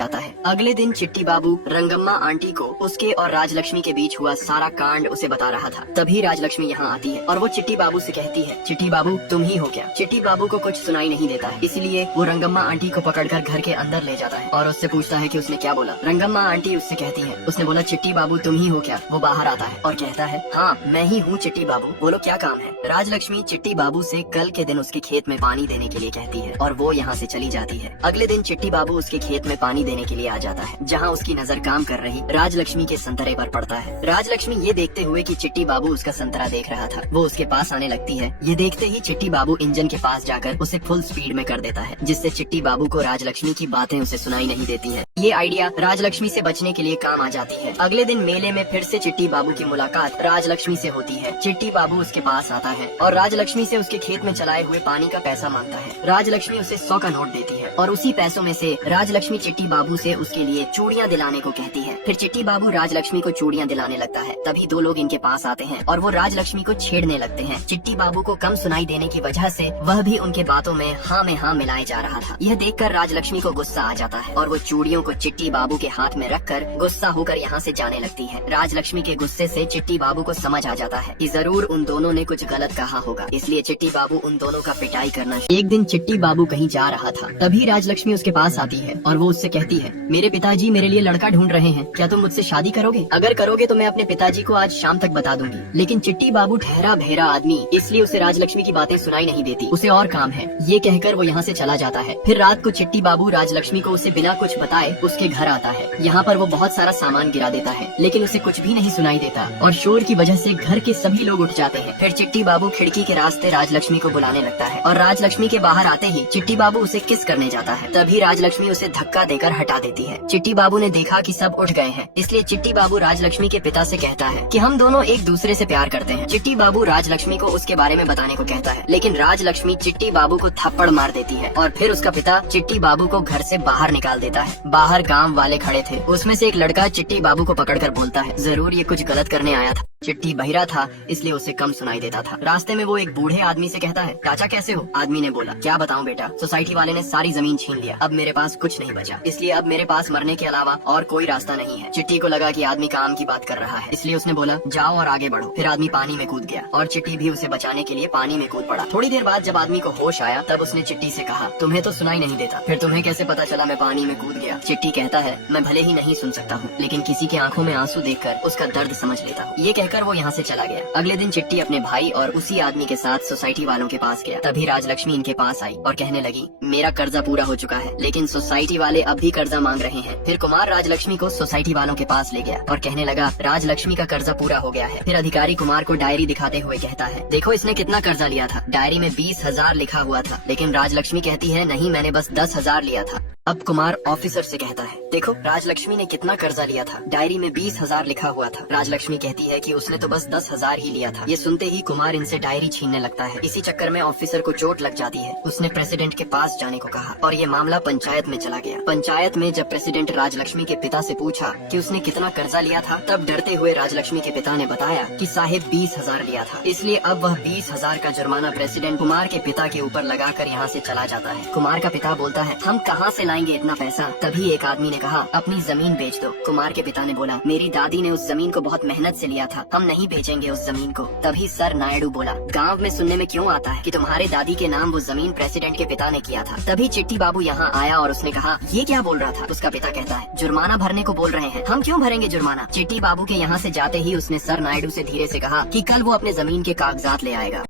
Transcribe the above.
जाता है। अगले दिन चिट्टी बाबू रंगम्मा आंटी को उसके और राजलक्ष्मी के बीच हुआ सारा कांड उसे बता रहा था। तभी राजलक्ष्मी यहाँ आती है और वो चिट्टी बाबू से कहती है, चिट्टी बाबू तुम ही हो क्या? चिट्टी बाबू को कुछ सुनाई नहीं देता है, इसलिए वो रंगम्मा आंटी को पकड़कर घर के अंदर ले जाता है और उससे पूछता है कि उसने क्या बोला। रंगम्मा आंटी उससे कहती है, उसने बोला चिट्टी बाबू तुम ही हो क्या? वो बाहर आता है और कहता है, हाँ मैं ही हूँ चिट्टी बाबू, बोलो क्या काम है? राजलक्ष्मी चिट्टी बाबू से कल के दिन उसके खेत में पानी देने के लिए कहती है और वो यहाँ से चली जाती है। अगले दिन चिट्टी बाबू उसके खेत में पानी देने के लिए आ जाता है, जहाँ उसकी नजर काम कर रही राजलक्ष्मी के संतरे पर पड़ता है। राजलक्ष्मी ये देखते हुए कि चिट्टी बाबू उसका संतरा देख रहा था, वो उसके पास आने लगती है। ये देखते ही चिट्टी बाबू इंजन के पास जाकर उसे फुल स्पीड में कर देता है, जिससे चिट्टी बाबू को राजलक्ष्मी की बातें उसे सुनाई नहीं देती है। ये आइडिया राजलक्ष्मी से बचने के लिए काम आ जाती है। अगले दिन मेले में फिर से चिट्टी बाबू की मुलाकात राजलक्ष्मी से होती है। चिट्टी बाबू उसके पास आता है और राजलक्ष्मी से उसके खेत में चलाए हुए पानी का पैसा मांगता है। राजलक्ष्मी उसे 100 का नोट देती है और उसी पैसों में से राजलक्ष्मी चिट्टी बाबू से उसके लिए चूड़ियाँ दिलाने को कहती है। फिर चिट्टी बाबू राजलक्ष्मी को चूड़ियाँ दिलाने लगता है। तभी दो लोग इनके पास आते हैं और वो राजलक्ष्मी को छेड़ने लगते हैं। चिट्टी बाबू को कम सुनाई देने की वजह से वह भी उनके बातों में हाँ मिलाए जा रहा था। यह देखकर राजलक्ष्मी को गुस्सा आ जाता है और वो चूड़ियों को चिट्टी बाबू के हाथ में रखकर गुस्सा होकर यहाँ से जाने लगती है। राजलक्ष्मी के गुस्से से चिट्टी बाबू को समझ आ जाता है कि जरूर उन दोनों ने कुछ गलत कहा होगा, इसलिए चिट्टी बाबू उन दोनों का पिटाई करना। एक दिन चिट्टी बाबू कहीं जा रहा था, तभी राजलक्ष्मी उसके पास आती है और वो उससे कहती है, मेरे पिताजी मेरे लिए लड़का ढूंढ रहे हैं, क्या तुम मुझसे शादी करोगे? अगर करोगे तो मैं अपने पिताजी को आज शाम तक बता दूंगी। लेकिन चिट्टी बाबू ठहरा बहरा आदमी, इसलिए उसे राजलक्ष्मी की बातें सुनाई नहीं देती, उसे और काम है। ये कहकर वो यहाँ से चला जाता है। फिर रात को चिट्टी बाबू राजलक्ष्मी को उसे बिना कुछ बताए उसके घर आता है। यहाँ पर वो बहुत सारा सामान गिरा देता है, लेकिन उसे कुछ भी नहीं सुनाई देता और शोर की वजह से घर के सभी लोग उठ जाते हैं। फिर चिट्टी बाबू खिड़की के रास्ते राजलक्ष्मी को बुलाने लगता है और राजलक्ष्मी के बाहर आते ही चिट्टी बाबू उसे किस करने जाता है। तभी राजलक्ष्मी उसे धक्का देकर हटा देती है। चिट्टी बाबू ने देखा कि सब उठ गए हैं, इसलिए चिट्टी बाबू राजलक्ष्मी के पिता से कहता है कि हम दोनों एक दूसरे से प्यार करते हैं। चिट्टी बाबू राजलक्ष्मी को उसके बारे में बताने को कहता है, लेकिन राजलक्ष्मी चिट्टी बाबू को थप्पड़ मार देती है और फिर उसका पिता चिट्टी बाबू को घर से बाहर निकाल देता है। बाहर गांव वाले खड़े थे, उसमें से एक लड़का चिट्टी बाबू को पकड़कर बोलता है, जरूर ये कुछ गलत करने आया था। चिट्टी बहिरा था, इसलिए उसे कम सुनाई देता था। रास्ते में वो एक बूढ़े आदमी से कहता है, चाचा कैसे हो? आदमी ने बोला, क्या बताऊं बेटा, सोसाइटी वाले ने सारी जमीन छीन लिया, अब मेरे पास कुछ नहीं बचा, इसलिए अब मेरे पास मरने के अलावा और कोई रास्ता नहीं है। चिट्टी को लगा कि आदमी काम की बात कर रहा है, इसलिए उसने बोला, जाओ और आगे बढ़ो। फिर आदमी पानी में कूद गया और चिट्टी भी उसे बचाने के लिए पानी में कूद पड़ा। थोड़ी देर बाद जब आदमी को होश आया, तब उसने चिट्टी से कहा, तुम्हें तो सुनाई नहीं देता, फिर तुम्हें कैसे पता चला मैं पानी में कूद गया? चिट्टी कहता है, मैं भले ही नहीं सुन सकता हूँ, लेकिन किसी की आंखों में आंसू देखकर उसका दर्द समझ लेता हूँ। ये कहकर वो यहाँ से चला गया। अगले दिन चिट्टी अपने भाई और उसी आदमी के साथ सोसाइटी वालों के पास गया। तभी राजलक्ष्मी इनके पास आई और कहने लगी, मेरा कर्जा पूरा हो चुका है, लेकिन सोसाइटी वाले अब भी कर्जा मांग रहे हैं। फिर कुमार राजलक्ष्मी को सोसाइटी वालों के पास ले गया और कहने लगा, राजलक्ष्मी का कर्जा पूरा हो गया है। फिर अधिकारी कुमार को डायरी दिखाते हुए कहता है, देखो इसने कितना कर्जा लिया था। डायरी में 20,000 लिखा हुआ था, लेकिन राजलक्ष्मी कहती है, नहीं मैंने बस 10,000 लिया था। अब कुमार ऑफिसर से कहता है, देखो राजलक्ष्मी ने कितना कर्जा लिया था, डायरी में 20,000 लिखा हुआ था। राजलक्ष्मी कहती है कि उसने तो बस 10,000 ही लिया था। ये सुनते ही कुमार इनसे डायरी छीनने लगता है। इसी चक्कर में ऑफिसर को चोट लग जाती है। उसने प्रेसिडेंट के पास जाने को कहा और ये मामला पंचायत में चला गया। पंचायत में जब प्रेसिडेंट राजलक्ष्मी के पिता से पूछा कि उसने कितना कर्जा लिया था, तब डरते हुए राजलक्ष्मी के पिता ने बताया कि साहिब 20,000 लिया था, इसलिए अब वह 20,000 का जुर्माना प्रेसिडेंट कुमार के पिता के ऊपर लगाकर यहाँ से चला जाता है। कुमार का पिता बोलता है, हम कहाँ से लाएंगे इतना पैसा? तभी एक आदमी ने कहा, अपनी जमीन बेच दो। कुमार के पिता ने बोला, मेरी दादी ने उस जमीन को बहुत मेहनत से लिया था, हम नहीं बेचेंगे उस जमीन को। तभी सर नायडू बोला, गांव में सुनने में क्यों आता है कि तुम्हारे दादी के नाम वो जमीन प्रेसिडेंट के पिता ने किया था। तभी चिट्टी बाबू यहाँ आया और उसने कहा, ये क्या बोल रहा था? उसका पिता कहता है, जुर्माना भरने को बोल रहे हैं, हम क्यों भरेंगे जुर्माना? चिट्टी बाबू के यहाँ से जाते ही उसने सर नायडू से धीरे से कहा कि कल वो अपने जमीन के कागजात ले आएगा।